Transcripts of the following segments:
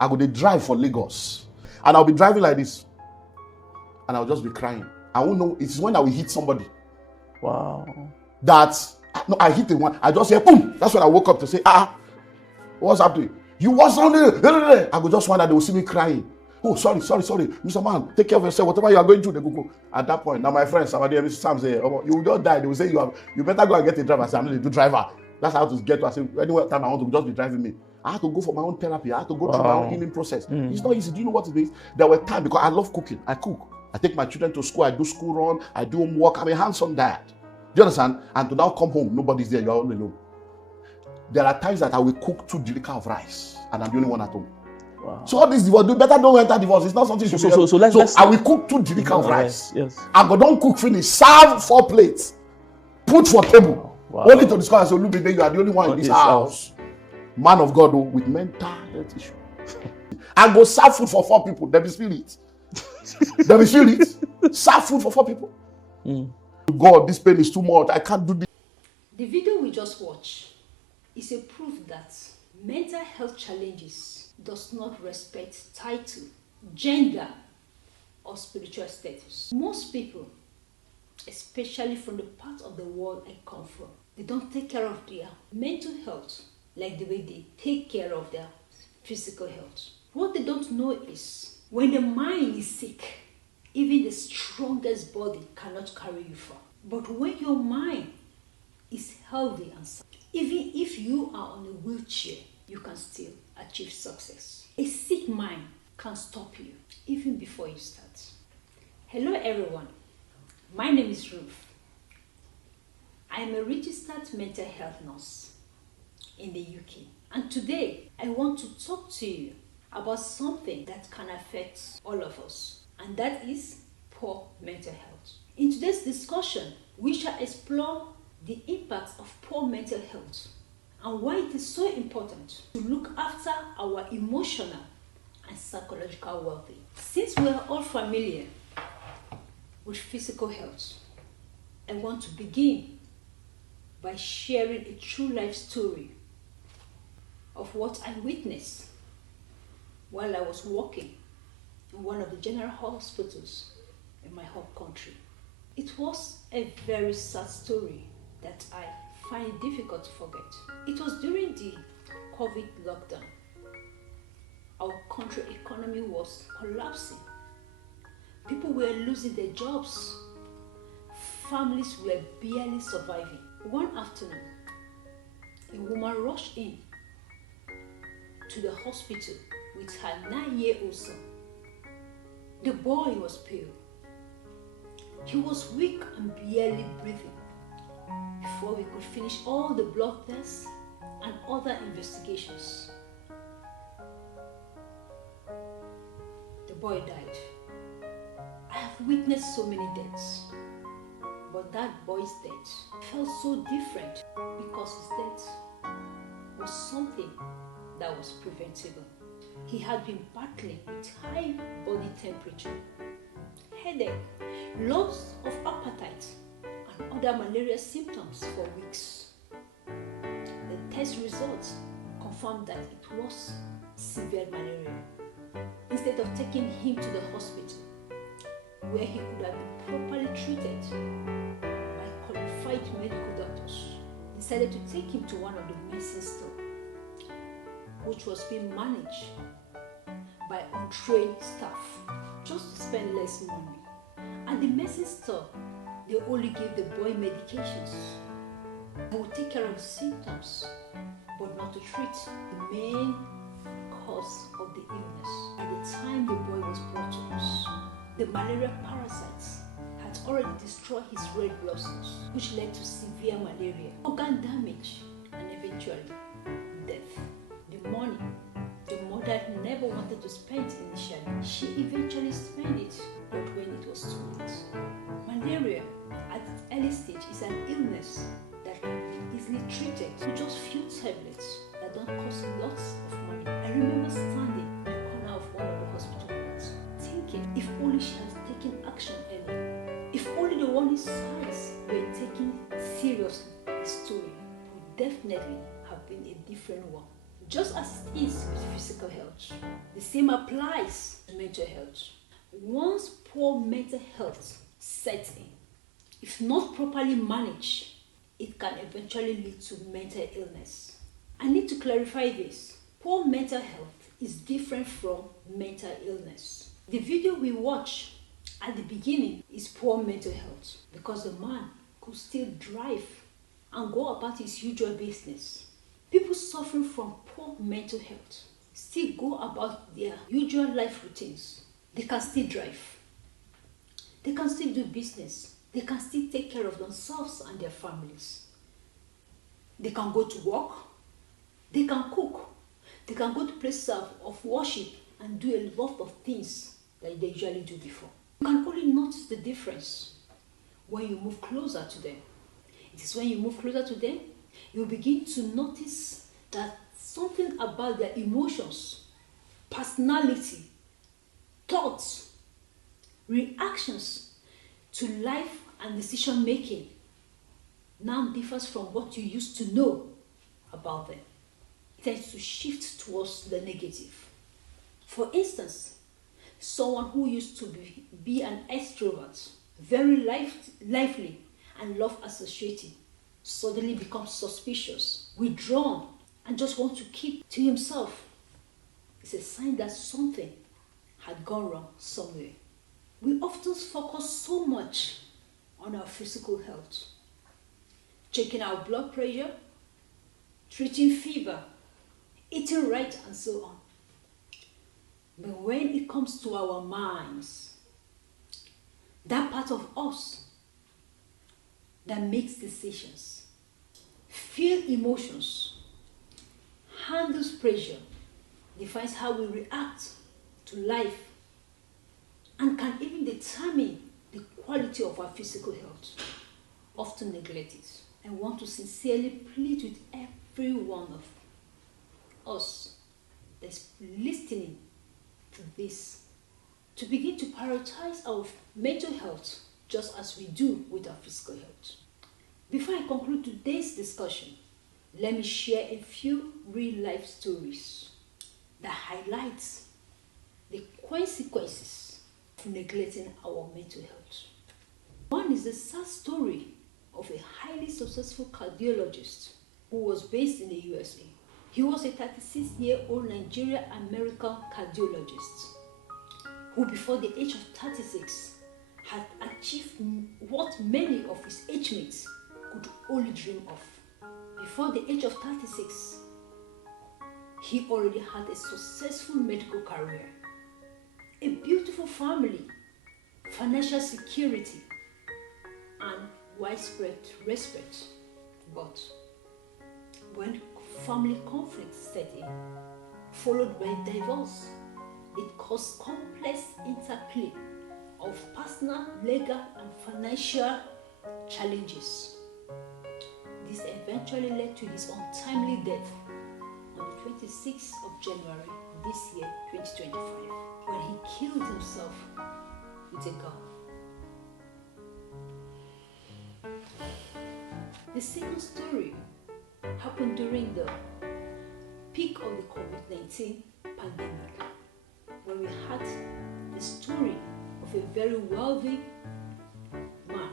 I go dey drive for Lagos, and I'll be driving like this, and I'll just be crying. I won't know. It's when I will hit somebody. Wow. That no, I hit the one. I just hear boom. That's when I woke up to say, what's happening? You was on there. I go just wonder they will see me crying. Oh, sorry, Mr. Man, take care of yourself. Whatever you are going through, they go. At that point, now my friend, somebody, Mr. Sam say, oh, you will just die. They will say you better go and get a driver. I say, I'm not a good driver. That's how to get to. I say, any time I want to just be driving me. I had to go for my own therapy. I had to go through my own healing process. It's not easy. Do you know what it is? There were times, because I love cooking. I cook. I take my children to school. I do school run. I do homework. I'm a handsome dad. Do you understand? And to now come home, nobody's there. You're all alone. There are times that I will cook 2 jerrycans of rice, and I'm the only one at home. Wow. So all this divorce, you better don't enter divorce. It's not something you should do. So I will cook 2 jerrycans of rice. Yes. I go don't cook finish. Serve 4 plates. Put for table. Wow. Only to discover, so look, you are the only one in this house. Man of God, with mental health issue. I go serve food for 4 people. There be spirit. There be spirit. Serve food for 4 people. God, this pain is too much. I can't do this. The video we just watched is a proof that mental health challenges does not respect title, gender, or spiritual status. Most people, especially from the part of the world I come from, they don't take care of their mental health like the way they take care of their physical health. What they don't know is when the mind is sick, even the strongest body cannot carry you far. But when your mind is healthy and sound, even if you are on a wheelchair, you can still achieve success. A sick mind can stop you even before you start. Hello everyone, my name is Ruth. I am a registered mental health nurse in the UK, and today I want to talk to you about something that can affect all of us, and that is poor mental health. In today's discussion, we shall explore the impact of poor mental health and why it is so important to look after our emotional and psychological well-being. Since we are all familiar with physical health, I want to begin by sharing a true life story of what I witnessed while I was working in one of the general hospitals in my home country. It was a very sad story that I find it difficult to forget. It was during the COVID lockdown. Our country economy was collapsing. People were losing their jobs. Families were barely surviving. One afternoon, a woman rushed in to the hospital with her 9-year-old son. The boy was pale. He was weak and barely breathing. Before we could finish all the blood tests and other investigations, the boy died. I have witnessed so many deaths, but that boy's death felt so different because his death was something that was preventable. He had been battling with high body temperature, headache, loss of appetite, and other malaria symptoms for weeks. The test results confirmed that it was severe malaria. Instead of taking him to the hospital, where he could have been properly treated by qualified medical doctors, decided to take him to one of the medicine stores, which was being managed by untrained staff, just to spend less money. At the medicine store, they only gave the boy medications that would take care of the symptoms, but not to treat the main cause of the illness. At the time the boy was brought to us, the malaria parasites had already destroyed his red blood cells, which led to severe malaria, organ damage, and eventually death. The money the mother never wanted to spend initially, she eventually spent it, but when it was too late. Malaria at its early stage is an illness that can be easily treated with just few tablets that don't cost lots of money. I remember standing in the corner of one of the hospital wards, thinking if only she had taken action early, if only the warning signs were taken seriously, the story would definitely have been a different one. Just as it is with physical health, the same applies to mental health. Once poor mental health sets in, if not properly managed, it can eventually lead to mental illness. I need to clarify this. Poor mental health is different from mental illness. The video we watch at the beginning is poor mental health because the man could still drive and go about his usual business. People suffering from poor mental health still go about their usual life routines. They can still drive. They can still do business. They can still take care of themselves and their families. They can go to work. They can cook. They can go to places of worship and do a lot of things that they usually do before. You can only notice the difference when you move closer to them. It is when you move closer to them, you begin to notice that something about their emotions, personality, thoughts, reactions to life and decision making now differs from what you used to know about them. It tends to shift towards the negative. For instance, someone who used to be an extrovert, very lively and love associating, suddenly becomes suspicious, withdrawn, and just wants to keep to himself. It's a sign that something had gone wrong somewhere. We often focus so much on our physical health, checking our blood pressure, treating fever, eating right, and so on. But when it comes to our minds, that part of us that makes decisions, feel emotions, handles pressure, defines how we react to life, and can even determine the quality of our physical health, often neglected. I want to sincerely plead with every one of us that's listening to this to begin to prioritize our mental health just as we do with our physical health. Before I conclude today's discussion, let me share a few real-life stories that highlights the consequences of neglecting our mental health. One is the sad story of a highly successful cardiologist who was based in the USA. He was a 36-year-old Nigerian-American cardiologist who, before the age of 36, had achieved what many of his age mates could only dream of. Before the age of 36, he already had a successful medical career, a beautiful family, financial security, and widespread respect. But when family conflicts set in, followed by divorce, it caused complex interplay of personal, legal, and financial challenges. This eventually led to his untimely death on the 26th of January this year, 2025, when he killed himself with a gun. The second story happened during the peak of the COVID-19 pandemic, when we had the story of a very wealthy man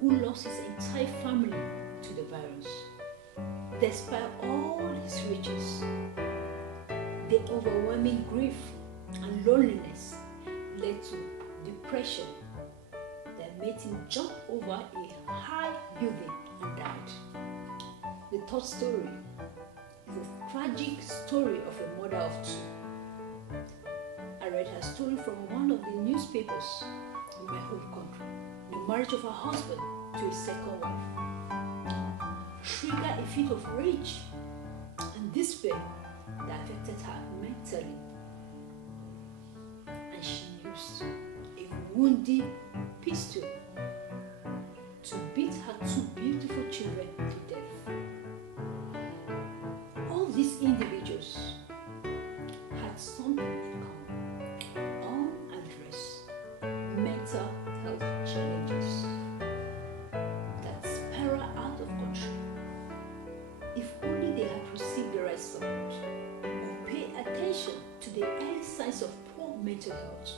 who lost his entire family to the virus. Despite all his riches, the overwhelming grief and loneliness led to depression that made him jump over a high building and died. The third story is a tragic story of a mother of two. I read her story from one of the newspapers in my home country. The marriage of her husband to his second wife triggered a fit of rage and despair that affected her mentally, and she used a wounding pistol to beat her two beautiful children to death. All these individuals had something in common: unaddressed mental health challenges that spiral out of control. If only they had received the right support, signs of poor mental health,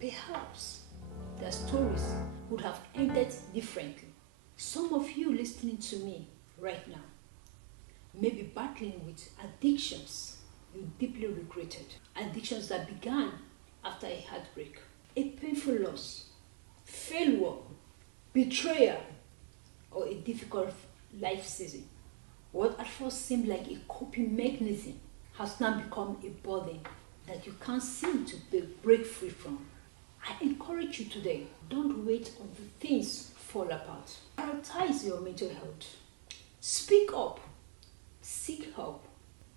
perhaps their stories would have ended differently. Some of you listening to me right now may be battling with addictions you deeply regretted, addictions that began after a heartbreak, a painful loss, failure, betrayal, or a difficult life season. What at first seemed like a coping mechanism has now become a burden that you can't seem to break free from. I encourage you today, don't wait until things fall apart. Prioritize your mental health. Speak up. Seek help.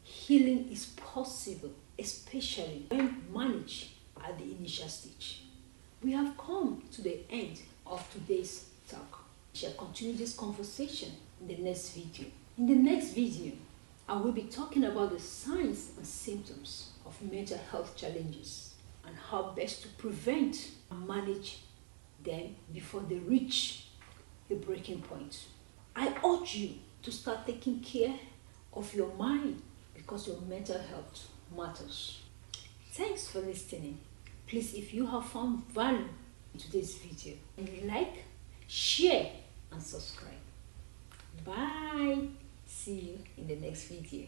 Healing is possible, especially when managed at the initial stage. We have come to the end of today's talk. We shall continue this conversation in the next video. In the next video, I will be talking about the signs and symptoms of mental health challenges and how best to prevent and manage them before they reach the breaking point. I urge you to start taking care of your mind because your mental health matters. Thanks for listening. Please, if you have found value in today's video, like, share, and subscribe. Bye. See you in the next video.